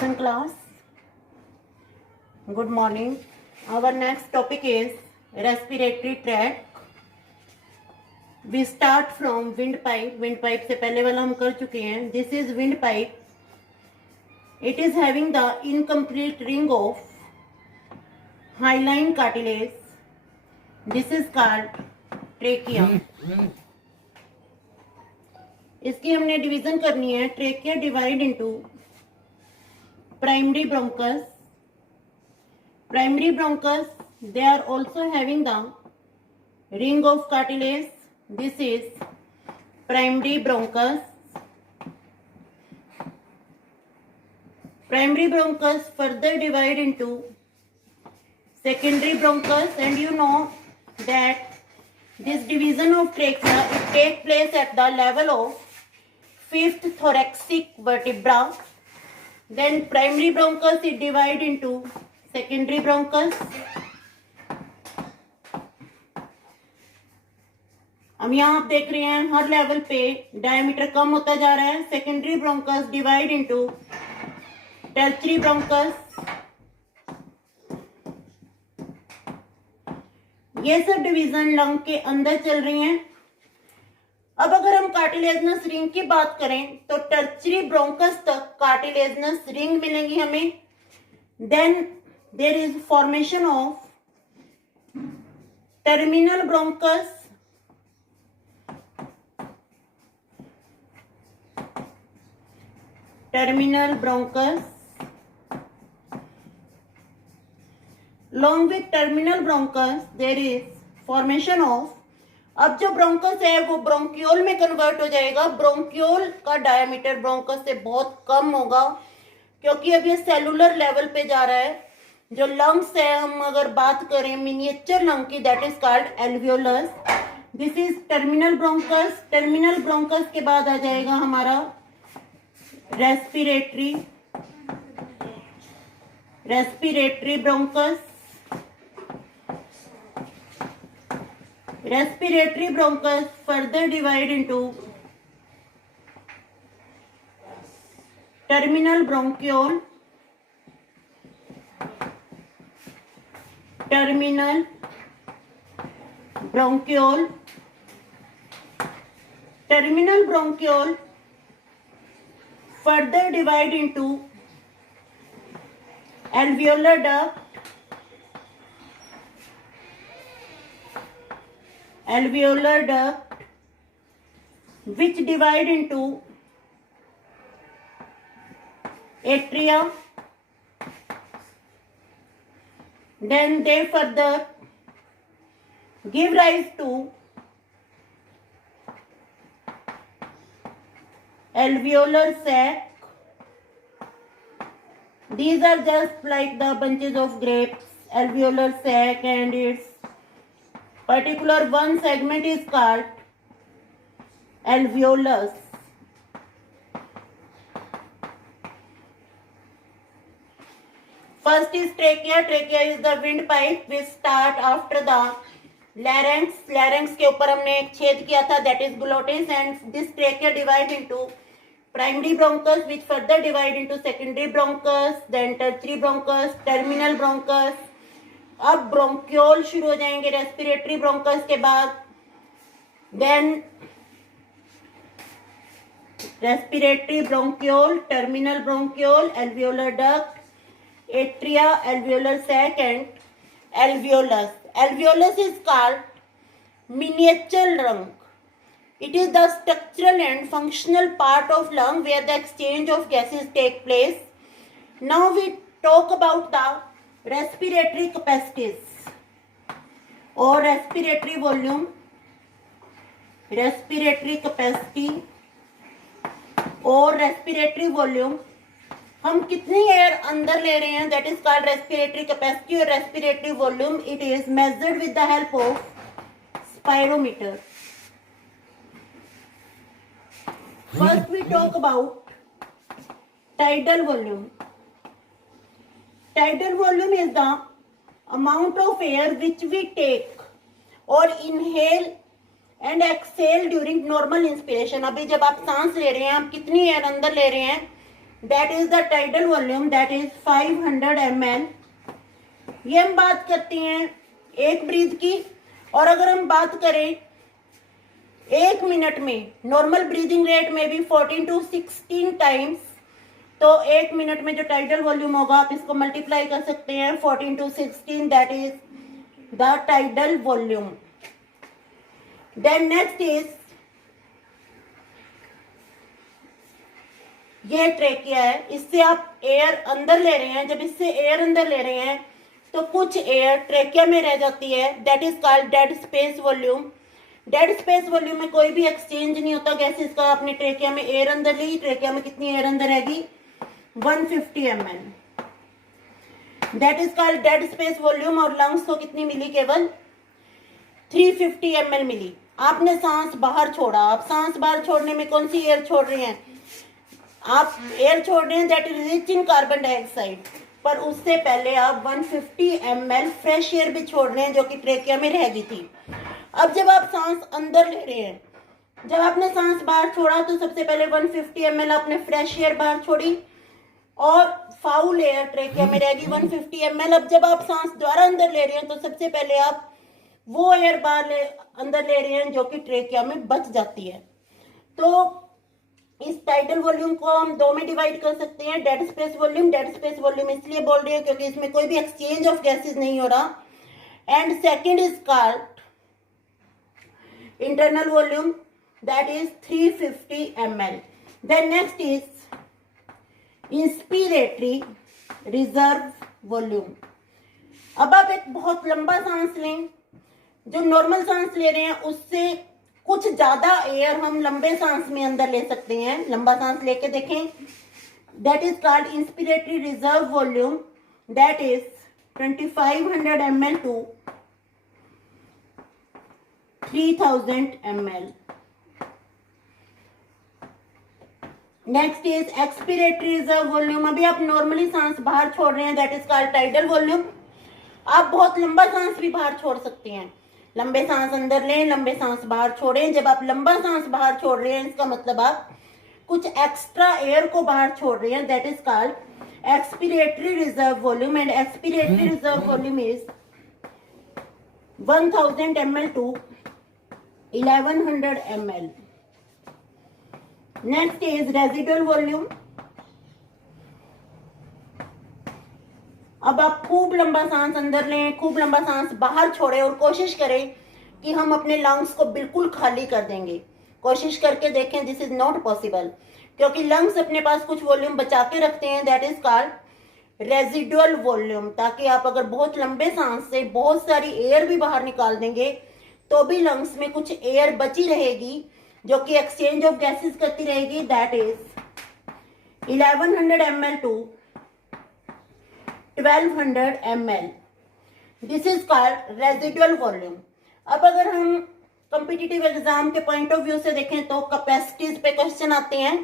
Listen class. Good morning. Our next topic is respiratory tract. We start from windpipe. Windpipe से पहले वाला हम कर चुके हैं. This is windpipe. It is having the incomplete ring of hyaline cartilage. This is called trachea. इसकी हमने division करनी है. Trachea divide into primary bronchus. Primary bronchus, they are also having the ring of cartilage. This is primary bronchus. Primary bronchus further divide into secondary bronchus, and you know that this division of trachea, it take place at the level of fifth thoracic vertebra. Then primary bronchus is divided into secondary bronchus. अब यहाँ आप देख रहे हैं हर level पे diameter कम होता जा रहा है. Secondary bronchus divide into tertiary bronchus. ये सब डिवीजन लंग के अंदर चल रही हैं. अब अगर हम कार्टिलेजनस रिंग की बात करें तो टर्शियरी ब्रोंकस तक कार्टिलेजनस रिंग मिलेंगी हमें. Then there is formation of terminal bronchus. Terminal bronchus. Along with terminal bronchus there is formation of, अब जो ब्रोंकस है वो ब्रोंक्यूल में कन्वर्ट हो जाएगा. ब्रोंक्यूल का डायमीटर ब्रोंकस से बहुत कम होगा क्योंकि अब ये सेलुलर लेवल पे जा रहा है. जो लंग्स है, हम अगर बात करें मिनिएचर लंग की, that is called alveolus. This is terminal bronchus. Terminal bronchus के बाद आ जाएगा हमारा respiratory bronchus. Respiratory bronchus further divide into terminal bronchiole, terminal bronchiole further divide into alveolar duct, which divide into atria. Then they further give rise to alveolar sac. These are just like the bunches of grapes, alveolar sac, and its particular one segment is called alveolus. First is trachea. Trachea is the windpipe which start after the larynx. Larynx के ऊपर हमने एक छेद किया था, that is glottis, and this trachea divide into primary bronchus which further divide into secondary bronchus, then tertiary bronchus, terminal bronchus. अब bronchiole शुरू हो जाएंगे रेस्पिरेटरी ब्रोंकस के बाद. Then respiratory bronchiole, terminal bronchiole, alveolar duct, atria, alveolar sac and alveolus. Alveolus is called miniature lung. It is the structural and functional part of lung where the exchange of gases take place. Now we talk about the respiratory capacities or respiratory volume. Respiratory capacity और respiratory volume, हम कितनी air अंदर ले रहे हैं, that is called respiratory capacity or respiratory volume. It is measured with the help of spirometer. First we talk about tidal volume. Tidal volume is the amount of air which we take or inhale and exhale during normal inspiration. अभी जब आप सांस ले रहे हैं, आप कितनी air अंदर ले रहे हैं, that is the tidal volume, that is 500 ml. ये हम बात करते हैं एक ब्रीथ की। और अगर हम बात करें एक मिनट में, नॉर्मल ब्रीदिंग रेट में भी 14 to 16 टाइम्स, तो एक मिनट में जो टाइडल वॉल्यूम होगा आप इसको मल्टीप्लाई कर सकते हैं 14 to 16, that is the tidal volume. Then next is, ये ट्रेकिया है, इससे आप एयर अंदर ले रहे हैं। जब इससे एयर अंदर ले रहे हैं तो कुछ एयर ट्रेकिया में रह जाती है, that is called dead space volume. Dead space volume में कोई भी एक्सचेंज नहीं होता गैसेस का। आपने ट्रेकिया में एयर अंदर ली, ट्रेकिया में कितनी एयर अंदर रहेगी, 150 ml, that is called dead space volume. और लंग्स को कितनी मिली, केवल 350 ml मिली। आपने सांस बाहर छोड़ा, आप सांस बाहर छोड़ने में कौन सी एयर छोड़ रहे हैं, आप एयर छोड़ रहे हैं that is rich in carbon dioxide, पर उससे पहले आप 150 ml फ्रेश एयर भी छोड़ रहे हैं जो कि ट्रेकिया में रह गई थी। अब जब आप सांस अंदर ले रहे हैं, जब आपने सांस बाहर छोड़ा तो सबसे पहले 150 ml आपने फ्रेश एयर बाहर छोड़ी और फाउल एयर ट्रेकिया में रहेगी 150 ml। अब जब आप सांस दोबारा अंदर ले रहे हैं तो सबसे पहले आप वो एयर बाहर अंदर ले रहे हैं जो कि ट्रेकिया में बच जाती है। तो इस टाइडल वॉल्यूम को हम दो में डिवाइड कर सकते हैं, dead space volume. Dead space volume इसलिए बोल रही है क्योंकि इसमें कोई भी एक्सचेंज ऑफ गैसेस नहीं हो रहा। And second is called internal volume, that is 350 ml। Then next is inspiratory reserve volume. अब आप एक बहुत लंबा सांस लें, जो नॉर्मल सांस ले रहे हैं उससे कुछ ज्यादा एयर हम लंबे सांस में अंदर ले सकते हैं। लंबा सांस लेके देखें, that is called inspiratory reserve volume, that is 2500 ml to 3000 ml। Next is expiratory reserve volume. अभी आप नॉर्मली सांस बाहर छोड़ रहे हैं, that is called tidal volume. आप बहुत लंबा सांस भी बाहर छोड़ सकते हैं, लंबे सांस अंदर लें, लंबे सांस बाहर छोड़ें। जब आप लंबा सांस बाहर छोड़ रहे हैं इसका मतलब आप कुछ एक्स्ट्रा एयर को बाहर छोड़ रहे हैं, that is called expiratory reserve volume. And expiratory reserve volume is 1000 ml to 1100 ml। Next is residual volume. अब आप खूब लंबा सांस अंदर लें, खूब लंबा सांस बाहर छोड़ें और कोशिश करें कि हम अपने लंग्स को बिल्कुल खाली कर देंगे। कोशिश करके देखें, दिस इज नॉट पॉसिबल, क्योंकि लंग्स अपने पास कुछ वॉल्यूम बचा के रखते हैं, that is called residual volume, ताकि आप अगर बहुत लंबे सांस से बहुत सारी एयर भी बाहर निकाल देंगे तो भी लंग्स में कुछ एयर बची रहेगी जो कि एक्सचेंज ऑफ गैसेस करती रहेगी, that is 1100 ml to 1200 ml। This is called residual volume. अब अगर हम कॉम्पिटिटिव एग्जाम के पॉइंट ऑफ व्यू से देखें तो कैपेसिटीज पे क्वेश्चन आते हैं।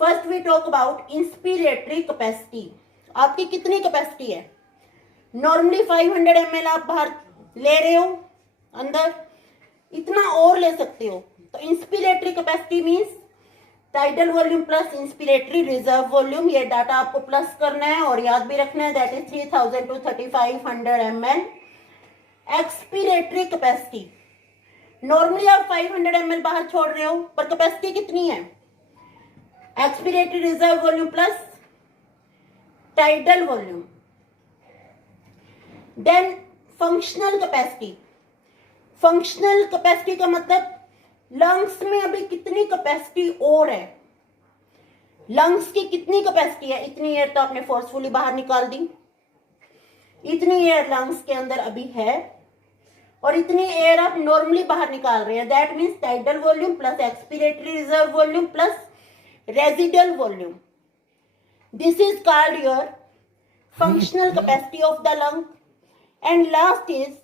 First we talk about inspiratory capacity. आपकी कितनी कैपेसिटी है? नॉर्मली 500 ml आप बाहर ले रहे हो अंदर, इतना और ले सकते हो। तो inspiratory capacity means tidal volume plus inspiratory reserve volume. ये डाटा आपको प्लस करना है और याद भी रखना है, that is 3000 to 3500 ml। Expiratory capacity, normally आप 500 ml बाहर छोड़ रहे हो, पर कैपेसिटी कितनी है? Expiratory reserve volume plus tidal volume. Then functional capacity. Functional capacity का मतलब लंग्स में अभी कितनी कैपेसिटी और है, लंग्स की कितनी कैपेसिटी है, इतनी एयर तो आपने फोर्सफुली बाहर निकाल दी, इतनी एयर लंग्स के अंदर अभी है और इतनी एयर आप नॉर्मली बाहर निकाल रहे हैं, that means tidal volume plus expiratory reserve volume plus residual volume. This is called your functional capacity of the lung. And last is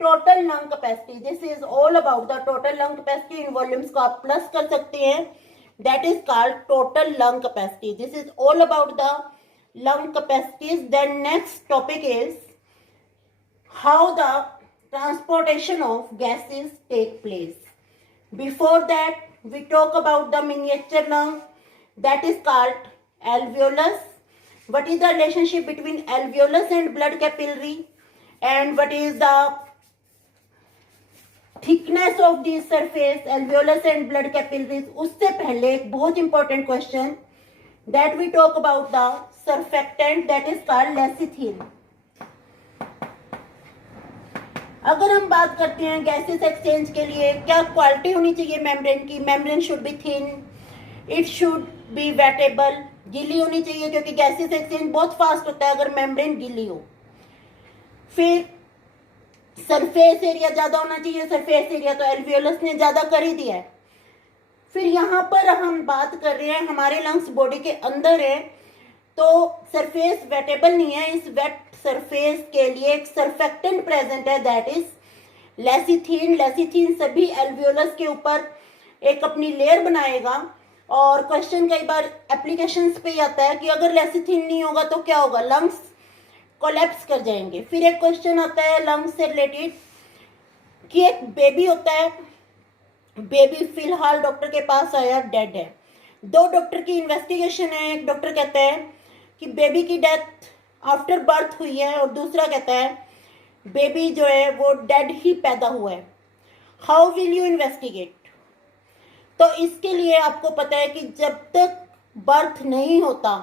total lung capacity. This is all about the total lung capacity. इन volumes को आप plus कर सकते हैं, that is called total lung capacity. This is all about the lung capacities. Then next topic is how the transportation of gases take place. Before that, we talk about the miniature lung, that is called alveolus. What is the relationship between alveolus and blood capillary, and what is the thickness of the surface alveolus and blood capillaries? उससे पहले एक बहुत important question that we talk about the surfactant that is called lecithin. अगर हम बात करते हैं gases exchange के लिए क्या क्वालिटी होनी चाहिए मेम्ब्रेन की? Membrane should be thin, it should be wettable, गीली होनी चाहिए क्योंकि गैसेस एक्सचेंज बहुत फास्ट होता है अगर मेम्ब्रेन गीली हो. फिर सरफेस एरिया ज्यादा होना चाहिए. सरफेस एरिया तो एल्वियोलस ने ज्यादा कर ही दिया है. फिर यहाँ पर हम बात कर रहे हैं हमारे लंग्स बॉडी के अंदर है तो सरफेस वेटेबल नहीं है. इस वेट सरफेस के लिए एक सर्फेक्टेंट प्रेजेंट है दैट इज लेसिथिन. लेसिथिन सभी एल्वियोलस के ऊपर एक अपनी लेयर बनाएगा और क्वेश्चन कई बार एप्लीकेशंस पे ही आता है कि अगर लेसिथिन नहीं होगा तो क्या होगा, लंग्स कोलैप्स कर जाएंगे. फिर एक क्वेश्चन आता है लंग्स से रिलेटेड कि एक बेबी होता है, बेबी फिलहाल डॉक्टर के पास आया डेड है. दो डॉक्टर की इन्वेस्टिगेशन है. एक डॉक्टर कहता है कि बेबी की डेथ आफ्टर बर्थ हुई है और दूसरा कहता है बेबी जो है वो डेड ही पैदा हुआ है. How will you investigate? तो इसके लिए आपको पता है कि जब तक बर्थ नहीं होता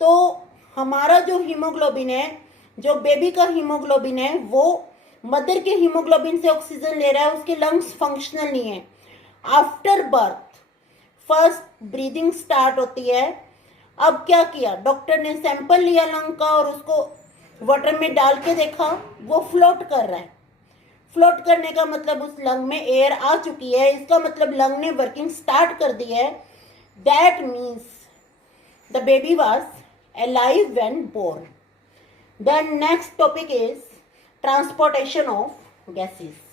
तो हमारा जो हीमोग्लोबिन है, जो बेबी का हीमोग्लोबिन है, वो मदर के हीमोग्लोबिन से ऑक्सीजन ले रहा है, उसके लंग्स फंक्शनल नहीं है. After birth first breathing start होती है. अब क्या किया डॉक्टर ने, सैंपल लिया लंग का और उसको वाटर में डाल के देखा, वो फ्लोट कर रहा है. फ्लोट करने का मतलब उस लंग में एयर आ चुकी है, इसका मतलब लंग ने वर्किंग स्टार्ट कर दी है. That means the baby was alive when born. Then next topic is transportation of gases.